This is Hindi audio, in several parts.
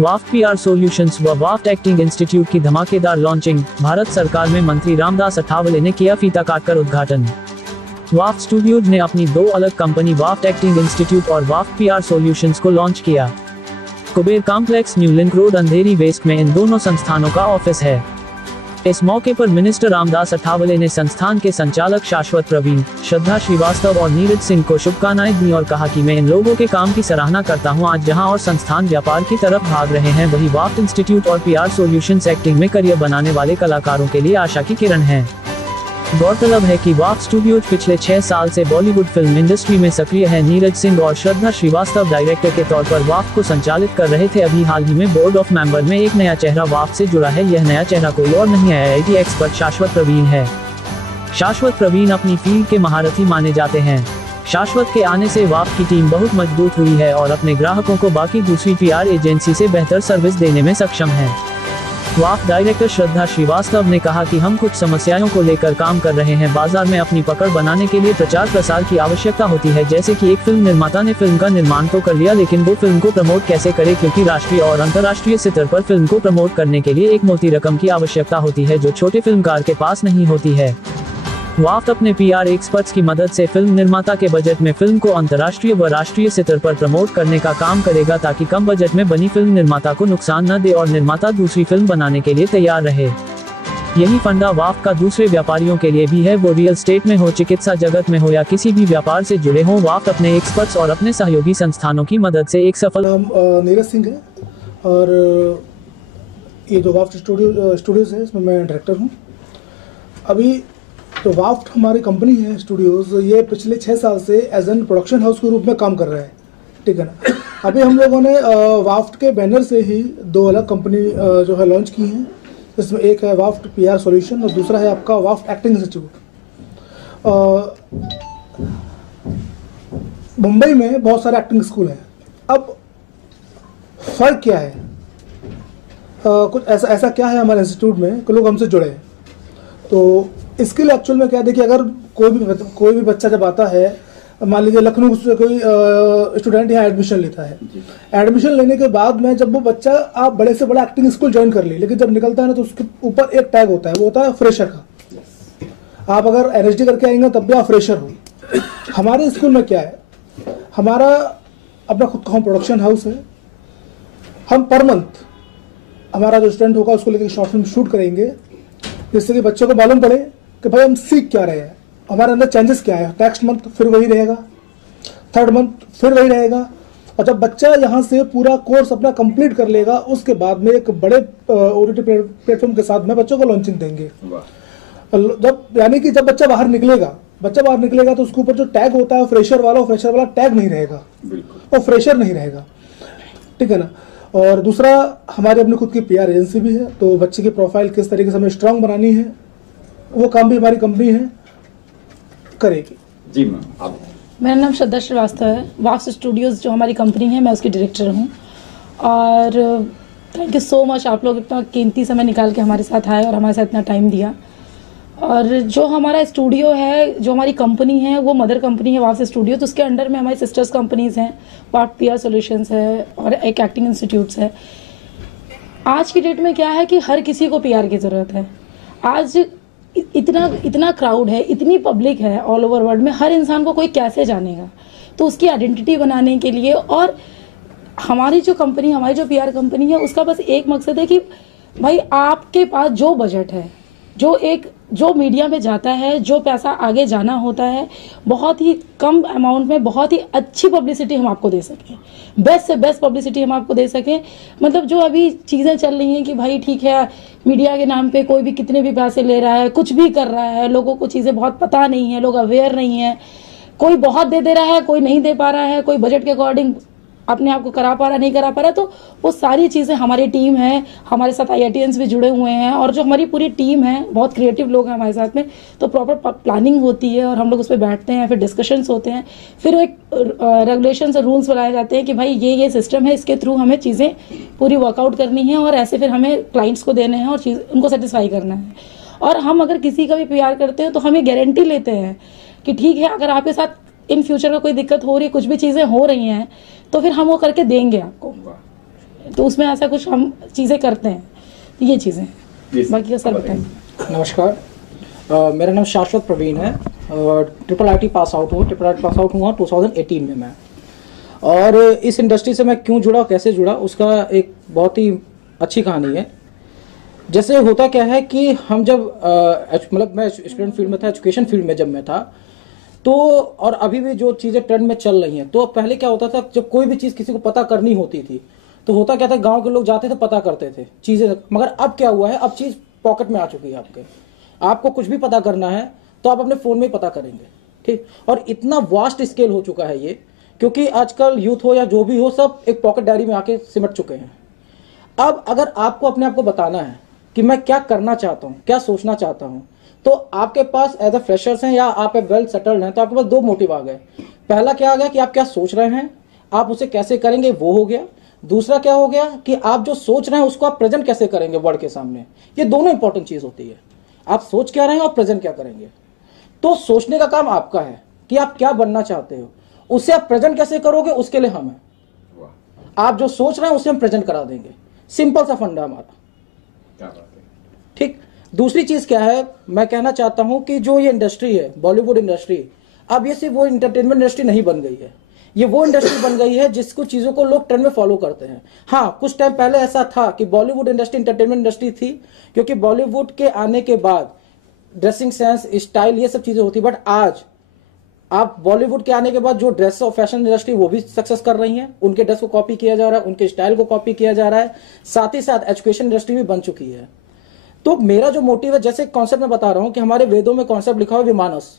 वाफ्ट पीआर सॉल्यूशंस व वाफ्ट एक्टिंग इंस्टीट्यूट की धमाकेदार लॉन्चिंग। भारत सरकार में मंत्री रामदास अठावले ने किया फीता काटकर उद्घाटन। वाफ्ट स्टूडियोज ने अपनी दो अलग कंपनी वाफ्ट एक्टिंग इंस्टीट्यूट और वाफ्ट पीआर सॉल्यूशंस को लॉन्च किया। Kuber complex, new link road, Andheri west में इन दोनों संस्थानों का ऑफिस है। इस मौके पर मिनिस्टर रामदास अठावले ने संस्थान के संचालक शाश्वत प्रवीण, श्रद्धा श्रीवास्तव और नीरज सिंह को शुभकामनाएं दी और कहा कि मैं इन लोगों के काम की सराहना करता हूं। आज जहां और संस्थान व्यापार की तरफ भाग रहे हैं, वही वाफ्ट इंस्टीट्यूट और पीआर सॉल्यूशंस एक्टिंग में करियर बनाने वाले कलाकारों के लिए आशा की किरण है। गौरतलब है कि वाफ्ट स्टूडियोज पिछले 6 साल से बॉलीवुड फिल्म इंडस्ट्री में सक्रिय है। नीरज सिंह और श्रद्धा श्रीवास्तव डायरेक्टर के तौर पर वाफ्ट को संचालित कर रहे थे। अभी हाल ही में बोर्ड ऑफ मेंबर में एक नया चेहरा वाफ्ट से जुड़ा है। यह नया चेहरा कोई और नहीं, आईआईटी एक्सपर्ट शाश्वत प्रवीण है। शाश्वत प्रवीण अपनी फील्ड के महारथी माने जाते हैं। शाश्वत के आने से वाफ्ट की टीम बहुत मजबूत हुई है और अपने ग्राहकों को बाकी दूसरी पीआर एजेंसी से बेहतर सर्विस देने में सक्षम है। वाफ्ट डायरेक्टर श्रद्धा श्रीवास्तव ने कहा कि हम कुछ समस्याओं को लेकर काम कर रहे हैं। बाजार में अपनी पकड़ बनाने के लिए प्रचार प्रसार की आवश्यकता होती है। जैसे कि एक फिल्म निर्माता ने फिल्म का निर्माण तो कर लिया, लेकिन वो फिल्म को प्रमोट कैसे करे, क्योंकि राष्ट्रीय और अंतर्राष्ट्रीय स्तर पर फिल्म को प्रमोट करने के लिए एक मोटी रकम की आवश्यकता होती है, जो छोटे फिल्मकार के पास नहीं होती है। वाफ्ट अपने पीआर एक्सपर्ट्स की मदद से फिल्म निर्माता के बजट में फिल्म को अंतर्राष्ट्रीय व राष्ट्रीय स्तर पर प्रमोट करने का काम करेगा, ताकि कम बजट में बनी फिल्म निर्माता को नुकसान न दे और निर्माता दूसरी फिल्म बनाने के लिए तैयार रहे। यही फंडा वाफ्ट का दूसरे व्यापारियों के लिए भी है, वो रियल एस्टेट में हो, चिकित्सा जगत में हो या किसी भी व्यापार से जुड़े हों। वाफ्ट अपने एक्सपर्ट्स और अपने सहयोगी संस्थानों की मदद से एक सफल नीरज सिंह है और ये जो वाफ्ट स्टूडियोज है इसमें मैं डायरेक्टर हूँ। अभी तो वाफ्ट हमारी कंपनी है स्टूडियोज, ये पिछले 6 साल से एज एन प्रोडक्शन हाउस के रूप में काम कर रहा है, ठीक है ना। अभी हम लोगों ने वाफ्ट के बैनर से ही 2 अलग कंपनी जो है लॉन्च की हैं। इसमें एक है वाफ्ट पीआर सॉल्यूशन और दूसरा है आपका वाफ्ट एक्टिंग इंस्टीट्यूट। मुंबई में बहुत सारे एक्टिंग स्कूल हैं। अब फ़र्क क्या है, कुछ ऐसा क्या है हमारे इंस्टीट्यूट में कि लोग हमसे जुड़े हैं। तो इसके लिए एक्चुअल में क्या देखिए, अगर कोई भी बच्चा जब आता है, मान लीजिए लखनऊ से कोई स्टूडेंट यहाँ एडमिशन लेता है, एडमिशन लेने के बाद में जब वो बच्चा आप बड़े से बड़ा एक्टिंग स्कूल ज्वाइन कर ले, लेकिन जब निकलता है ना तो उसके ऊपर एक टैग होता है, वो होता है फ्रेशर का। आप अगर एनएसडी करके आएंगे तब भी आप फ्रेशर हो। हमारे स्कूल में क्या है, हमारा अपना खुद का होम प्रोडक्शन हाउस है। हम पर मंथ हमारा जो स्टूडेंट होगा उसको लेकर शॉर्ट फिल्म शूट करेंगे, जिससे कि बच्चों को मालूम पड़े कि भाई हम सीख क्या रहे हैं, हमारे अंदर चेंजेस क्या है। नेक्स्ट मंथ फिर वही रहेगा, 3rd मंथ फिर वही रहेगा। और जब बच्चा यहाँ से पूरा कोर्स अपना कंप्लीट कर लेगा, उसके बाद में एक बड़े ओटीटी प्लेटफॉर्म के साथ में बच्चों को लॉन्चिंग देंगे। जब यानी कि जब बच्चा बाहर निकलेगा तो उसके ऊपर जो टैग होता है फ्रेशर वाला टैग नहीं रहेगा, और फ्रेशर नहीं रहेगा, ठीक है ना। और दूसरा, हमारी अपनी खुद की पीआर एजेंसी भी है, तो बच्चे की प्रोफाइल किस तरीके से हमें स्ट्रांग बनानी है, वो काम भी हमारी कंपनी है करेगी। जी मैम, आप? मेरा नाम श्रद्धा श्रीवास्तव है। वाफ्ट स्टूडियोज जो हमारी कंपनी है, मैं उसकी डायरेक्टर हूँ। और थैंक यू सो मच, आप लोग इतना कीमती समय निकाल के हमारे साथ आए और हमारे साथ इतना टाइम दिया। और जो हमारा स्टूडियो है, जो हमारी कंपनी है, वो मदर कंपनी है वाफ्ट स्टूडियो, तो उसके अंडर में हमारी सिस्टर्स कंपनीज हैं, वाफ्ट पीआर सॉल्यूशंस है और एक एक्टिंग इंस्टीट्यूट्स है। आज की डेट में क्या है कि हर किसी को पीआर की ज़रूरत है। आज इतना क्राउड है, इतनी पब्लिक है ऑल ओवर वर्ल्ड में, हर इंसान को कोई कैसे जानेगा। तो उसकी आइडेंटिटी बनाने के लिए, और हमारी जो पीआर कंपनी है, उसका बस एक मकसद है कि भाई आपके पास जो बजट है, जो मीडिया में जाता है, जो पैसा आगे जाना होता है, बहुत ही कम अमाउंट में बहुत ही अच्छी पब्लिसिटी हम आपको दे सकें, बेस्ट से बेस्ट पब्लिसिटी हम आपको दे सकें। मतलब जो अभी चीज़ें चल रही हैं कि भाई ठीक है, मीडिया के नाम पे कोई भी कितने भी पैसे ले रहा है, कुछ भी कर रहा है, लोगों को चीज़ें बहुत पता नहीं है, लोग अवेयर नहीं है, कोई बहुत दे रहा है, कोई नहीं दे पा रहा है, कोई बजट के अकॉर्डिंग अपने आप को करा पा रहा नहीं करा पा रहा। तो वो सारी चीज़ें हमारी टीम है, हमारे साथ आईआईटीएंस भी जुड़े हुए हैं, और जो हमारी पूरी टीम है, बहुत क्रिएटिव लोग हैं हमारे साथ में, तो प्रॉपर प्लानिंग होती है और हम लोग उस पर बैठते हैं, फिर डिस्कशंस होते हैं, फिर एक रेगुलेशंस और रूल्स बनाए जाते हैं कि भाई ये सिस्टम है, इसके थ्रू हमें चीज़ें पूरी वर्कआउट करनी है, और ऐसे फिर हमें क्लाइंट्स को देने हैं और उनको सेटिस्फाई करना है। और हम अगर किसी का भी पीआर करते हैं तो हमें गारंटी लेते हैं कि ठीक है, अगर आपके साथ इन फ्यूचर का कोई दिक्कत हो रही है, कुछ भी चीज़ें हो रही हैं, तो फिर हम वो करके देंगे आपको। तो उसमें ऐसा कुछ हम चीज़ें करते हैं, ये चीज़ें। बाकी का सर बताएंगे। नमस्कार, मेरा नाम शाश्वत प्रवीण है। IIT पास आउट हुआ 2018 में मैं। और इस इंडस्ट्री से मैं क्यों जुड़ा, कैसे जुड़ा, उसका एक बहुत ही अच्छी कहानी है। जैसे होता क्या है कि हम जब मतलब मैं स्टूडेंट फील्ड में था, एजुकेशन फील्ड में जब मैं था, तो और अभी भी जो चीज़ें ट्रेंड में चल रही हैं, तो पहले क्या होता था, जब कोई भी चीज़ किसी को पता करनी होती थी तो होता क्या था, गांव के लोग जाते थे, पता करते थे चीज़ें। मगर अब क्या हुआ है, अब चीज़ पॉकेट में आ चुकी है आपके। आपको कुछ भी पता करना है तो आप अपने फ़ोन में ही पता करेंगे, ठीक। और इतना वास्ट स्केल हो चुका है ये, क्योंकि आजकल यूथ हो या जो भी हो, सब एक पॉकेट डायरी में आके सिमट चुके हैं। अब अगर आपको अपने आप को बताना है कि मैं क्या करना चाहता हूँ, क्या सोचना चाहता हूँ, तो आपके पास एज अ फ्रेशर्स हैं या आप वेल सेटल्ड हैं, तो आपके पास दो मोटिव आ गए। पहला क्या आ गया कि आप क्या सोच रहे हैं, आप उसे कैसे करेंगे, वो हो गया। दूसरा क्या हो गया कि आप जो सोच रहे हैं उसको आप प्रेजेंट कैसे करेंगे वर्ल्ड के सामने। ये दोनों इंपॉर्टेंट चीज होती है, आप सोच क्या रहे हैं और प्रेजेंट क्या करेंगे। तो सोचने का काम आपका है कि आप क्या बनना चाहते हो, उससे आप प्रेजेंट कैसे करोगे, उसके लिए हम हैं। आप जो सोच रहे हैं उसे हम प्रेजेंट करा देंगे, सिंपल सा फंडा हमारा, ठीक। दूसरी चीज क्या है, मैं कहना चाहता हूं कि जो ये इंडस्ट्री है, बॉलीवुड इंडस्ट्री, अब ये सिर्फ वो इंटरटेनमेंट इंडस्ट्री नहीं बन गई है, ये वो इंडस्ट्री बन गई है जिसको चीजों को लोग ट्रेंड में फॉलो करते हैं। हाँ, कुछ टाइम पहले ऐसा था कि बॉलीवुड इंडस्ट्री इंटरटेनमेंट इंडस्ट्री थी, क्योंकि बॉलीवुड के आने के बाद ड्रेसिंग सेंस, स्टाइल, ये सब चीजें होती। बट आज आप बॉलीवुड के आने के बाद जो ड्रेस और फैशन इंडस्ट्री, वो भी सक्सेस कर रही हैं। उनके ड्रेस को कॉपी किया जा रहा है, उनके स्टाइल को कॉपी किया जा रहा है, साथ ही साथ एजुकेशन इंडस्ट्री भी बन चुकी है। तो मेरा जो मोटिव है, जैसे कॉन्सेप्ट मैं बता रहा हूं कि हमारे वेदों में कॉन्सेप्ट लिखा हुआ विमानस।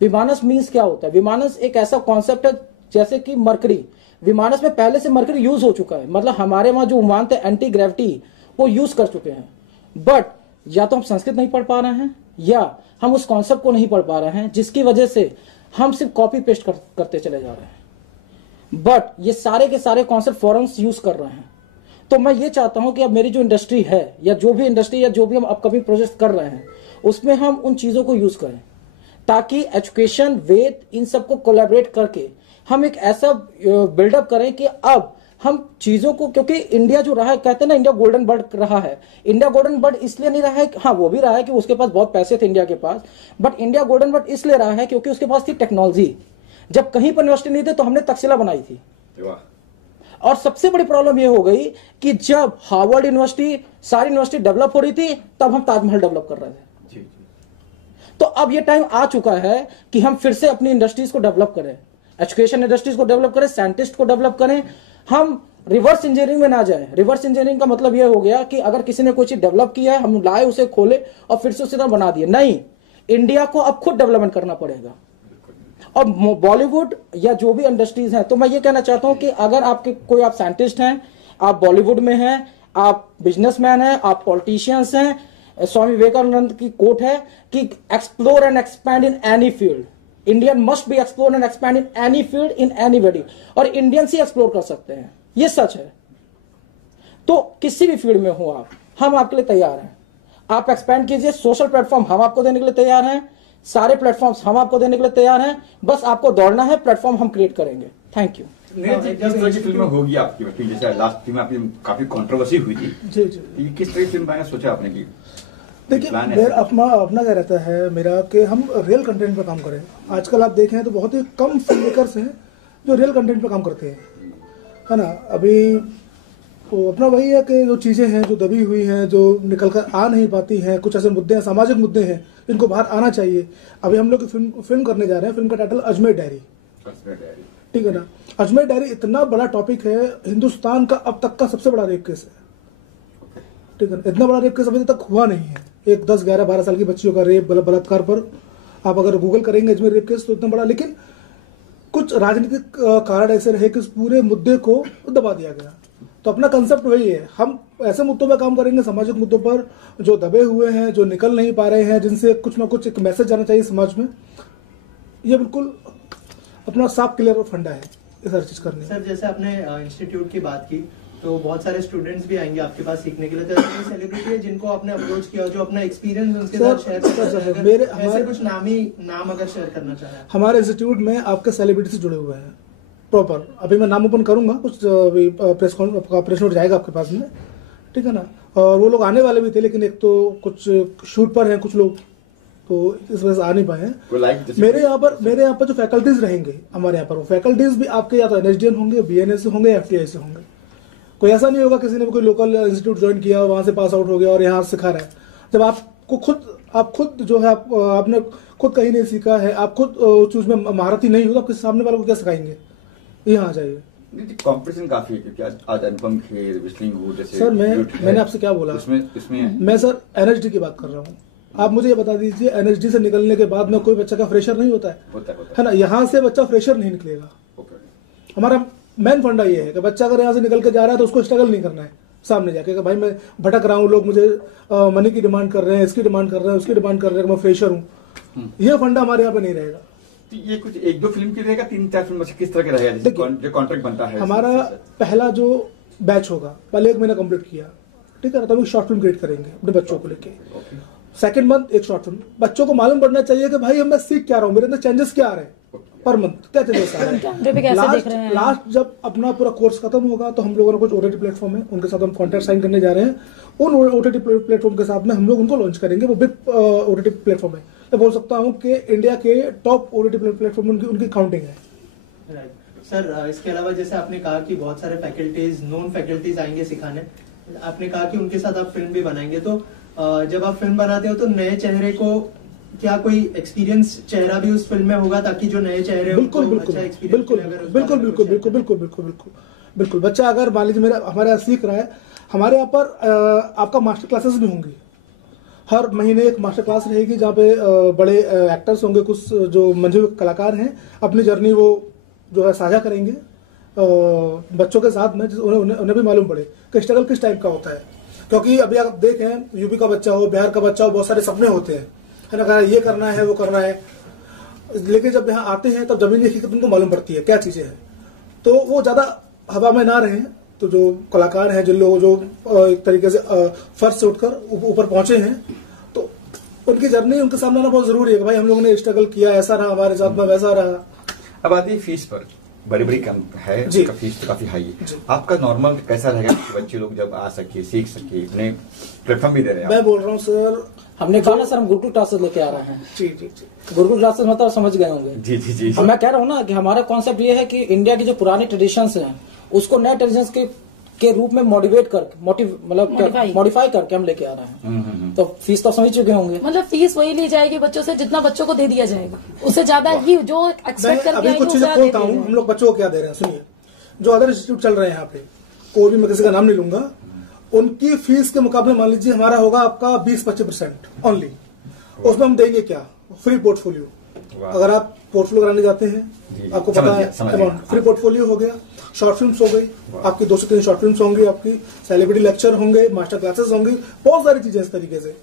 विमानस मीन्स क्या होता है, विमानस एक ऐसा कॉन्सेप्ट है जैसे कि मरकरी, विमानस में पहले से मरकरी यूज हो चुका है, मतलब हमारे वहां जो विमान थे एंटी ग्रेविटी, वो यूज कर चुके हैं। बट या तो हम संस्कृत नहीं पढ़ पा रहे हैं या हम उस कॉन्सेप्ट को नहीं पढ़ पा रहे हैं, जिसकी वजह से हम सिर्फ कॉपी पेस्ट करते चले जा रहे हैं। बट ये सारे के सारे कॉन्सेप्ट फॉरेनर्स यूज कर रहे हैं। तो मैं ये चाहता हूं कि अब मेरी जो इंडस्ट्री है, या जो भी इंडस्ट्री या जो भी हम अपकमिंग प्रोजेक्ट कर रहे हैं, उसमें हम उन चीजों को यूज करें, ताकि एजुकेशन, वेद, इन सबको कोलैबोरेट करके हम एक ऐसा बिल्डअप करें कि अब हम चीजों को, क्योंकि इंडिया जो रहा है, कहते हैं ना इंडिया गोल्डन बर्ड रहा है। इंडिया गोल्डन बर्ड इसलिए नहीं रहा है, हाँ वो भी रहा है कि उसके पास बहुत पैसे थे इंडिया के पास, बट इंडिया गोल्डन बर्ड इसलिए रहा है क्योंकि उसके पास थी टेक्नोलॉजी। जब कहीं पर यूनिवर्सिटी नहीं थे तो हमने तक्षशिला बनाई थी। और सबसे बड़ी प्रॉब्लम यह हो गई कि जब हार्वर्ड यूनिवर्सिटी, सारी यूनिवर्सिटी डेवलप हो रही थी, तब हम ताजमहल डेवलप कर रहे थे। तो अब यह टाइम आ चुका है कि हम फिर से अपनी इंडस्ट्रीज को डेवलप करें, एजुकेशन इंडस्ट्रीज को डेवलप करें, साइंटिस्ट को डेवलप करें। हम रिवर्स इंजीनियरिंग में ना जाएं। रिवर्स इंजीनियरिंग का मतलब यह हो गया कि अगर किसी ने कोई चीज डेवलप किया है, हम लाए, उसे खोले और फिर से उसी तरह बना दिए। नहीं, इंडिया को अब खुद डेवलपमेंट करना पड़ेगा। और बॉलीवुड या जो भी इंडस्ट्रीज हैं, तो मैं ये कहना चाहता हूं कि अगर आपके कोई, आप साइंटिस्ट हैं, आप बॉलीवुड में हैं, आप बिजनेसमैन हैं, आप पॉलिटिशियंस हैं, स्वामी विवेकानंद की कोट है कि explore and expand in any field. Indian must be explore and expand in any field in anybody. और इंडियंस ही एक्सप्लोर कर सकते हैं, ये सच है। तो किसी भी फील्ड में हो आप, हम आपके लिए तैयार हैं। आप एक्सपैंड कीजिए, सोशल प्लेटफॉर्म हम आपको देने के लिए तैयार हैं, सारे प्लेटफॉर्म्स हम आपको देने के लिए तैयार हैं। बस आपको दौड़ना है, प्लेटफॉर्म हम क्रिएट करेंगे। Thank you. किस तरह की फिल्म होगी आपकी, जैसे लास्ट फिल्म आपकी काफी कंट्रोवर्सी हुई थी, जी जी, किस तरह की फिल्म मैंने सोचा आपने की? देखिए, मेरा अपना क्या रहता है मेरा, कि हम रियल कंटेंट पे काम करें। आजकल आप देखें तो बहुत ही कम फिल्म मेकर्स हैं जो रियल कंटेंट पे काम करते हैं, है ना। अभी तो अपना वही है कि जो चीज़ें हैं जो दबी हुई हैं, जो निकल कर आ नहीं पाती हैं, कुछ ऐसे मुद्दे हैं, सामाजिक मुद्दे हैं जिनको बाहर आना चाहिए। अभी हम लोग फिल्म करने जा रहे हैं, फिल्म का टाइटल अजमेर डायरी, ठीक है ना। अजमेर डायरी इतना बड़ा टॉपिक है, हिंदुस्तान का अब तक का सबसे बड़ा रेप केस है, ठीक है। इतना बड़ा रेप केस अभी तक हुआ नहीं है। एक 10, 11, 12 साल की बच्चियों का रेप, बलात्कार पर आप अगर गूगल करेंगे अजमेर रेप केस, तो इतना बड़ा। लेकिन कुछ राजनीतिक कारण ऐसे रहे कि इस पूरे मुद्दे को दबा दिया गया। तो अपना कंसेप्ट वही है, हम ऐसे मुद्दों पर काम करेंगे, सामाजिक मुद्दों पर जो दबे हुए हैं, जो निकल नहीं पा रहे हैं, जिनसे कुछ ना कुछ एक मैसेज जाना चाहिए समाज में। ये बिल्कुल अपना साफ क्लियर फंडा है ये सारी चीज करने। सर, जैसे आपने इंस्टीट्यूट की बात की, तो बहुत सारे स्टूडेंट्स भी आएंगे आपके पास सीखने के लिए। तो ऐसे सेलिब्रिटी है जिनको आपने अप्रोच किया, जो अपना एक्सपीरियंस उनके साथ शेयर करना, ऐसे कुछ नाम अगर शेयर करना चाहे। हमारे इंस्टीट्यूट में आपके सेलिब्रिटी से जुड़े हुए हैं, प्रॉपर। अभी मैं नाम ओपन करूंगा, कुछ प्रेस नोट जाएगा आपके पास में, ठीक है ना। और वो लोग आने वाले भी थे, लेकिन एक तो कुछ शूट पर हैं कुछ लोग, तो इस वजह से आ नहीं पाए हैं। मेरे यहाँ पर जो फैकल्टीज रहेंगे हमारे यहाँ पर, वो फैकल्टीज भी आपके या तो NSDN होंगे, BNS से होंगे, FTI से होंगे। कोई ऐसा नहीं होगा किसी ने कोई लोकल इंस्टीट्यूट ज्वाइन किया, वहां से पास आउट हो गया और यहाँ सिखा रहा है। जब आप खुद जो है आपने खुद कहीं नहीं सीखा है, आप खुद उस चीज में महारती नहीं हो, तो आप किसी सामने वाले को क्या सिखाएंगे? यहाँ आ जाइए। कंपटीशन काफी है, क्योंकि आज अनुपम खेर, विस्लिंग हो जैसे। सर मैंने आपसे क्या बोला, इसमें मैं सर NSD की बात कर रहा हूँ। आप मुझे ये बता दीजिए, NSD से निकलने के बाद में कोई बच्चा का फ्रेशर नहीं होता है ना। यहाँ से बच्चा फ्रेशर नहीं निकलेगा। हमारा मेन फंडा ये है कि बच्चा अगर यहाँ से निकल के जा रहा है तो उसको स्ट्रगल नहीं करना है सामने जाके कि भाई मैं भटक रहा हूँ, लोग मुझे मनी की डिमांड कर रहे हैं, इसकी डिमांड कर रहे हैं, उसकी डिमांड कर रहे हैं, मैं फ्रेशर हूँ। ये फंडा हमारे यहाँ पे नहीं रहेगा। तो ये कुछ 1-2 फिल्म की रहेगा, 3-4 फिल्म किस तरह का रहेगा जो कॉन्ट्रैक्ट बनता है? हमारा पहला जो बैच होगा, पहले 1 महीना कंप्लीट किया, ठीक है ना, तो हम एक शॉर्ट फिल्म क्रिएट करेंगे अपने बच्चों को लेके। सेकंड मंथ एक शॉर्ट फिल्म। बच्चों को मालूम पड़ना चाहिए कि भाई मैं सीख क्या रहा हूँ, मेरे अंदर चेंजेस क्या आ रहे हैं पर मंथ, क्या चेंजेस आ रहे हैं। लास्ट जब अपना पूरा कोर्स खत्म होगा तो हम लोगों ने कुछ OTT प्लेटफॉर्म है, उनके साथ हम कॉन्ट्रैक्ट साइन करने जा रहे हैं। उन OTT प्लेटफॉर्म के साथ में हम लोग उनको लॉन्च करेंगे। वो बिग OTT प्लेटफॉर्म है, मैं बोल सकता हूँ कि इंडिया के टॉप OTT प्लेटफॉर्म उनकी काउंटिंग है। सर इसके अलावा जैसे आपने कहा कि बहुत सारे फैकल्टीज, नॉन फैकल्टीज आएंगे सिखाने, आपने कहा कि उनके साथ आप फिल्म भी बनाएंगे, तो जब आप फिल्म बनाते हो तो नए चेहरे को क्या कोई एक्सपीरियंस चेहरा भी उस फिल्म में होगा, ताकि जो नए चेहरे बिल्कुल बच्चा अगर मान लीजिए हमारे यहाँ सीख रहा है, हमारे यहाँ पर आपका मास्टर क्लासेस भी होंगी। हर महीने एक मास्टर क्लास रहेगी जहाँ पे बड़े एक्टर्स होंगे, कुछ जो मंझे कलाकार हैं, अपनी जर्नी वो जो है साझा करेंगे बच्चों के साथ में, उन्हें भी मालूम पड़े कि स्ट्रगल किस टाइप का होता है। क्योंकि अभी आप देखें, यूपी का बच्चा हो, बिहार का बच्चा हो, बहुत सारे सपने होते हैं, है ना, ये करना है वो करना है, लेकिन जब यहाँ आते हैं तब जमीनी हकीकत उनको मालूम पड़ती है क्या चीजें हैं। तो वो ज्यादा हवा में ना रहे, तो जो कलाकार हैं, जिन लोगों जो एक तरीके से फर्श से उठकर ऊपर पहुंचे हैं, तो उनकी जर्नी उनके सामने आना बहुत जरूरी है कि भाई हम लोगों ने स्ट्रगल किया, ऐसा रहा हमारे साथ में, वैसा रहा। अब आती है फीस पर, बड़ी कम है जी, फीस तो काफी हाई है। आपका नॉर्मल कैसा रहेगा कि बच्चे लोग जब आ सके, सीख सके, अपने प्लेटफॉर्म भी दे रहे हैं? मैं बोल रहा हूँ सर, हमने कहा ना सर, हम गुरुकुल क्लासेस लेके आ रहे हैं। जी गुरुकुल क्लासेस मतलब समझ गए होंगे। जी मैं कह रहा हूँ ना कि हमारा कॉन्सेप्ट ये है कि इंडिया की जो पुरानी ट्रेडिशंस हैं उसको नए ट्रेडिशंस के रूप में मोटिवेट करके मॉडिफाई करके हम लेके आ रहे हैं। तो फीस तो समझ चुके होंगे, मतलब फीस वही ली जाएगी बच्चों से जितना बच्चों को दे दिया जाएगा, उससे ज्यादा ही जो एक्सपेक्ट करके कुछ चीजें खोलता हूँ। हम लोग बच्चों को क्या दे रहे हैं, सुनिए। जो अदर इंस्टीट्यूट चल रहे हैं यहाँ पे, कोई भी मैं किसी का नाम नहीं लूंगा, उनकी फीस के मुकाबले मान लीजिए हमारा होगा आपका 20-25% ओनली। उसमें हम देंगे क्या, फ्री पोर्टफोलियो। अगर आप पोर्टफोलियो कराने जाते हैं, आपको पता है अमाउंट, फ्री पोर्टफोलियो हो गया, शॉर्ट फिल्म्स हो गई आपकी, 2 से 3 शॉर्ट फिल्म्स होंगी आपकी, सेलिब्रिटी लेक्चर होंगे, मास्टर क्लासेस होंगी, बहुत सारी चीजें इस तरीके से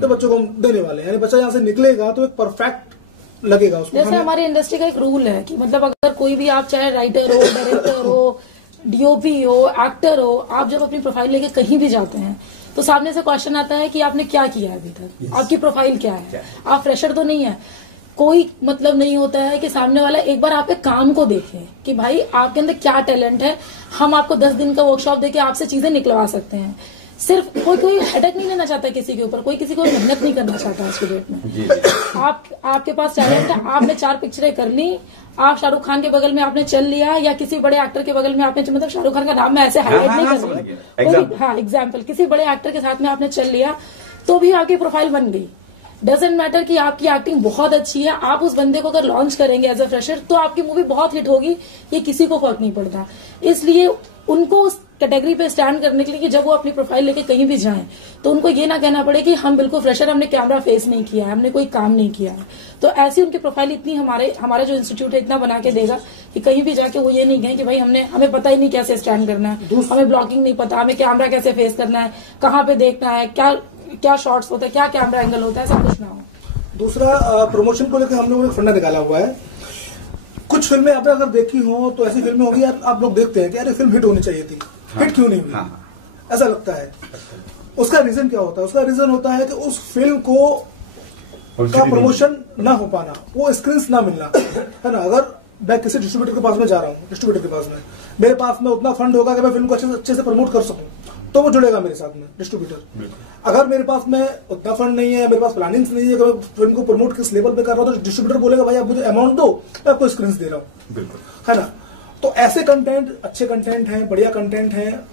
तो बच्चों को हम देने वाले हैं। यानी बच्चा यहाँ से निकलेगा तो एक परफेक्ट लगेगा उसको। जैसे हमारी इंडस्ट्री का एक रूल है कि मतलब अगर कोई भी आप चाहे राइटर हो, डायरेक्टर हो, DOP हो, एक्टर हो, आप जब अपनी प्रोफाइल लेके कहीं भी जाते हैं तो सामने से क्वेश्चन आता है कि आपने क्या किया है अभी तक, आपकी प्रोफाइल क्या है, आप फ्रेशर तो नहीं है। कोई मतलब नहीं होता है कि सामने वाला एक बार आपके काम को देखे कि भाई आपके अंदर क्या टैलेंट है, हम आपको 10 दिन का वर्कशॉप देके आपसे चीजें निकलवा सकते हैं। सिर्फ कोई हेडेक नहीं लेना चाहता किसी के ऊपर, कोई किसी को मेहनत नहीं करना चाहता आज के डेट में। आपके पास टैलेंट है, आपने 4 पिक्चरें कर ली, आप शाहरुख खान के बगल में आपने चल लिया, या किसी बड़े एक्टर के बगल में आपने, मतलब शाहरुख खान का नाम मैं ऐसे हाईलाइट नहीं कर रही, हाँ एग्जाम्पल, किसी बड़े एक्टर के साथ में आपने चल लिया तो भी आपकी प्रोफाइल बन गई। डजेंट मैटर कि आपकी एक्टिंग बहुत अच्छी है, आप उस बंदे को अगर लॉन्च करेंगे एज अ फ्रेशर तो आपकी मूवी बहुत हिट होगी, ये किसी को फर्क नहीं पड़ता। इसलिए उनको उस कैटेगरी पे स्टैंड करने के लिए कि जब वो अपनी प्रोफाइल लेके कहीं भी जाएं तो उनको ये ना कहना पड़े कि हम बिल्कुल फ्रेशर, हमने कैमरा फेस नहीं किया है, हमने कोई काम नहीं किया है। तो ऐसी उनकी प्रोफाइल इतनी हमारा जो इंस्टीट्यूट है इतना बना के देगा कि कहीं भी जाके वो ये नहीं कहें कि भाई हमें पता ही नहीं कैसे स्टैंड करना है, हमें ब्लॉगिंग नहीं पता, हमें कैमरा कैसे फेस करना है, कहाँ पे देखना है, क्या शॉट्स होता है, क्या कैमरा एंगल होता है, सब कुछ ना हो। दूसरा, प्रमोशन को लेकर हम लोगों ने फंडा निकाला हुआ है। कुछ फिल्में आपने अगर देखी हो तो ऐसी फिल्में होगी यार, आप लोग देखते हैं कि यार फिल्म हिट होनी चाहिए थी, हिट क्यों नहीं हुई, ऐसा लगता है। उसका रीजन क्या होता है? उसका रीजन होता है कि उस फिल्म का प्रमोशन ना हो पाना, वो स्क्रीन ना मिलना, है ना। अगर मैं किसी डिस्ट्रीब्यूटर के पास में जा रहा हूँ, डिस्ट्रीब्यूटर के पास में मेरे पास में उतना फंड होगा कि मैं फिल्म को अच्छे से प्रमोट कर सकूं, तो वो जुड़ेगा मेरे साथ में डिस्ट्रीब्यूटर। अगर मेरे पास में उतना फंड नहीं है, मेरे पास प्लानिंग्स नहीं है कि मैं फिल्म को प्रमोट किस लेवल पे कर रहा हूँ, तो डिस्ट्रीब्यूटर बोलेगा भाई आप मुझे अमाउंट दो, मैं आपको स्क्रीन दे रहा हूँ, है ना। तो ऐसे कंटेंट, अच्छे कंटेंट हैं, बढ़िया कंटेंट हैं,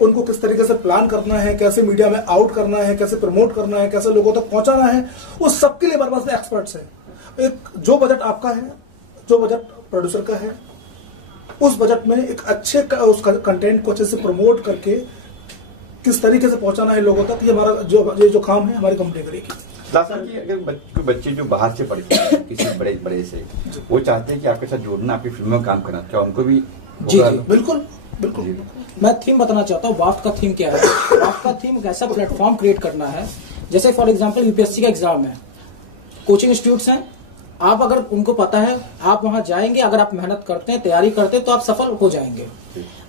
उनको किस तरीके से प्लान करना है, कैसे मीडिया में आउट करना है, कैसे प्रमोट करना है, कैसे लोगों तक पहुंचाना है, उस सबके लिए हमारे पास एक्सपर्ट्स हैं। एक जो बजट आपका है, जो बजट प्रोड्यूसर का है, उस बजट में एक अच्छे उस कंटेंट को अच्छे से प्रमोट करके किस तरीके से पहुंचाना है लोगों तक, ये हमारा जो काम है हमारी कंपनी करेगी। दादा कि अगर बच्चे जो बाहर से पढ़ते हैं किसी बड़े से, वो चाहते हैं कि आपके साथ जुड़ना, आपकी फिल्मों में काम करना, क्या उनको भी? जी बिल्कुल बिल्कुल। मैं थीम बताना चाहता हूँ, वाफ्ट का थीम क्या है। वाफ्ट का थीम एक ऐसा प्लेटफॉर्म क्रिएट करना है, जैसे फॉर एग्जांपल यूपीएससी का एग्जाम है, कोचिंग इंस्टीट्यूट्स हैं, आप अगर उनको पता है, आप वहां जाएंगे, अगर आप मेहनत करते हैं, तैयारी करते हैं, तो आप सफल हो जाएंगे।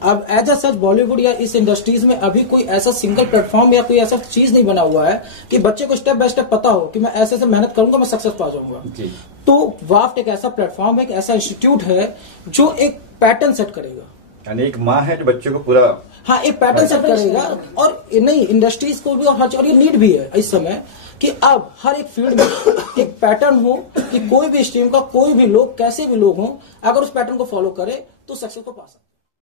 अब एज अ सच बॉलीवुड या इस इंडस्ट्रीज में अभी कोई ऐसा सिंगल प्लेटफॉर्म या कोई ऐसा चीज नहीं बना हुआ है कि बच्चे को स्टेप बाय स्टेप पता हो कि मैं ऐसे मेहनत करूंगा, मैं सक्सेस पा जाऊंगा। तो वाफ्ट एक ऐसा प्लेटफॉर्म है, एक ऐसा इंस्टीट्यूट है जो एक पैटर्न सेट करेगा, यानी एक माँ है जो बच्चों को पूरा, हाँ, एक पैटर्न सेट करेगा। और नहीं, इंडस्ट्रीज को भी और ये नीड भी है इस समय कि अब हर एक फील्ड में एक पैटर्न हो कि कोई भी स्ट्रीम का कोई भी लोग, कैसे भी लोग हों, अगर उस पैटर्न को फॉलो करे तो सक्सेस को पा सकते।